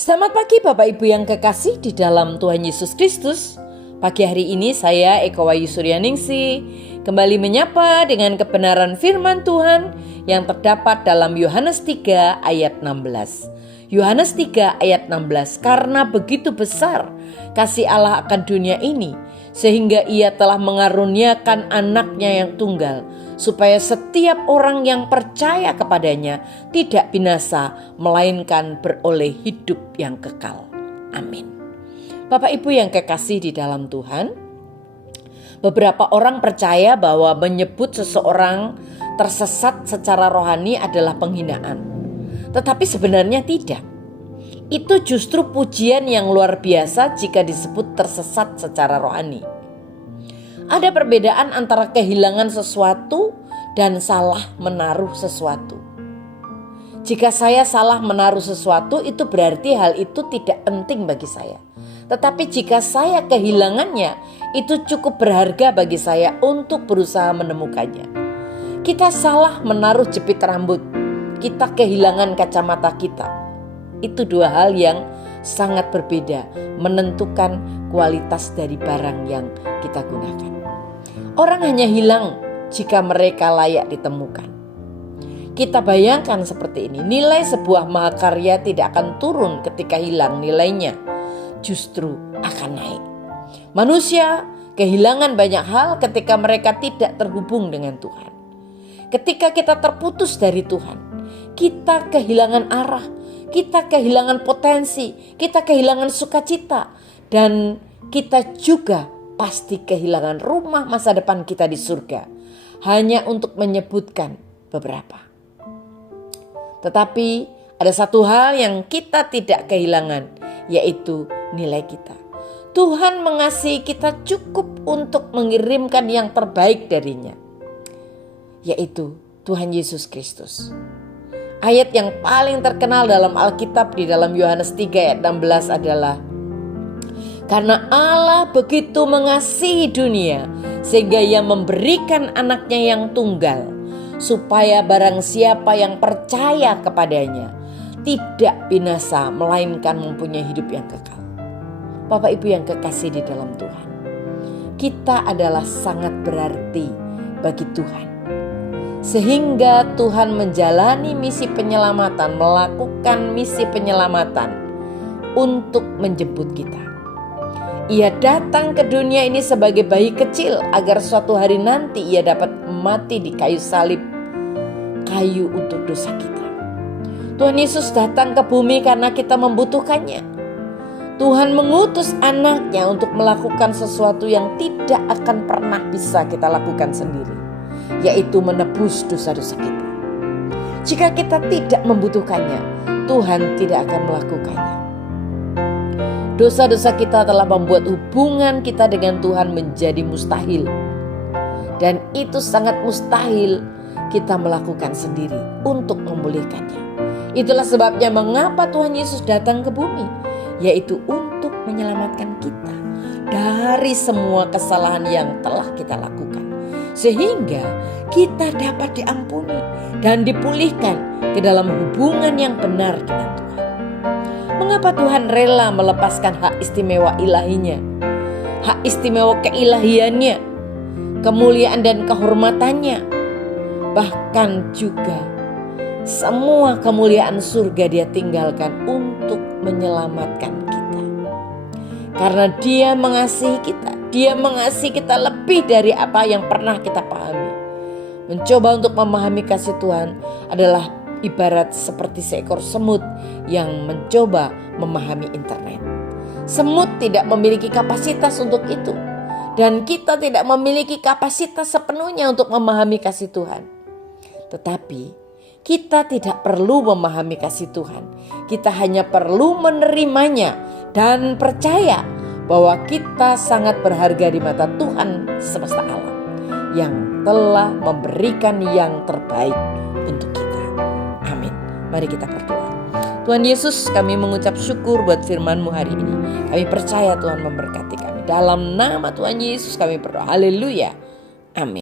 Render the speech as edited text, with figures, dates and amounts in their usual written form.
Selamat pagi Bapak Ibu yang kekasih di dalam Tuhan Yesus Kristus. Pagi hari ini saya Eko Wayu Suryaningsih kembali menyapa dengan kebenaran firman Tuhan yang terdapat dalam Yohanes 3 ayat 16. Yohanes 3 ayat 16, karena begitu besar kasih Allah akan dunia ini, sehingga ia telah mengaruniakan anaknya yang tunggal, supaya setiap orang yang percaya kepadanya tidak binasa, melainkan beroleh hidup yang kekal. Amin. Bapak Ibu yang kekasih di dalam Tuhan, beberapa orang percaya bahwa menyebut seseorang tersesat secara rohani adalah penghinaan. Tetapi sebenarnya tidak. Itu justru pujian yang luar biasa jika disebut tersesat secara rohani. Ada perbedaan antara kehilangan sesuatu dan salah menaruh sesuatu. Jika saya salah menaruh sesuatu, itu berarti hal itu tidak penting bagi saya. Tetapi jika saya kehilangannya, itu cukup berharga bagi saya untuk berusaha menemukannya. Kita salah menaruh jepit rambut, kita kehilangan kacamata kita. Itu dua hal yang sangat berbeda, menentukan kualitas dari barang yang kita gunakan. Orang hanya hilang jika mereka layak ditemukan. Kita bayangkan seperti ini, nilai sebuah mahakarya tidak akan turun ketika hilang nilainya, justru akan naik. Manusia kehilangan banyak hal ketika mereka tidak terhubung dengan Tuhan. Ketika kita terputus dari Tuhan, kita kehilangan arah, kita kehilangan potensi, kita kehilangan sukacita, dan kita juga pasti kehilangan rumah masa depan kita di surga. Hanya untuk menyebutkan beberapa. Tetapi ada satu hal yang kita tidak kehilangan, yaitu nilai kita. Tuhan mengasihi kita cukup untuk mengirimkan yang terbaik darinya, yaitu Tuhan Yesus Kristus. Ayat yang paling terkenal dalam Alkitab di dalam Yohanes 3 ayat 16 adalah, karena Allah begitu mengasihi dunia sehingga ia memberikan anaknya yang tunggal, supaya barang siapa yang percaya kepadanya tidak binasa, melainkan mempunyai hidup yang kekal. Bapak Ibu yang kekasih di dalam Tuhan, kita adalah sangat berarti bagi Tuhan, sehingga Tuhan menjalani misi penyelamatan, melakukan misi penyelamatan untuk menjemput kita. Ia datang ke dunia ini sebagai bayi kecil agar suatu hari nanti ia dapat mati di kayu salib, kayu untuk dosa kita. Tuhan Yesus datang ke bumi karena kita membutuhkannya. Tuhan mengutus anaknya untuk melakukan sesuatu yang tidak akan pernah bisa kita lakukan sendiri, yaitu menebus dosa-dosa kita. Jika kita tidak membutuhkannya, Tuhan tidak akan melakukannya. Dosa-dosa kita telah membuat hubungan kita dengan Tuhan menjadi mustahil. Dan itu sangat mustahil kita melakukan sendiri untuk memulihkannya. Itulah sebabnya mengapa Tuhan Yesus datang ke bumi, yaitu untuk menyelamatkan kita dari semua kesalahan yang telah kita lakukan, sehingga kita dapat diampuni dan dipulihkan ke dalam hubungan yang benar dengan Tuhan. Mengapa Tuhan rela melepaskan hak istimewa ilahinya, hak istimewa keilahiannya, kemuliaan dan kehormatannya, bahkan juga semua kemuliaan surga dia tinggalkan untuk menyelamatkan kita. Karena dia mengasihi kita, dia mengasihi kita lebih dari apa yang pernah kita pahami. Mencoba untuk memahami kasih Tuhan adalah ibarat seperti seekor semut yang mencoba memahami internet. Semut tidak memiliki kapasitas untuk itu, dan kita tidak memiliki kapasitas sepenuhnya untuk memahami kasih Tuhan. Tetapi kita tidak perlu memahami kasih Tuhan. Kita hanya perlu menerimanya dan percaya bahwa kita sangat berharga di mata Tuhan semesta alam yang telah memberikan yang terbaik untuk kita. Amin. Mari kita berdoa. Tuhan Yesus, kami mengucap syukur buat firman-Mu hari ini. Kami percaya Tuhan memberkati kami. Dalam nama Tuhan Yesus kami berdoa. Haleluya. Amin.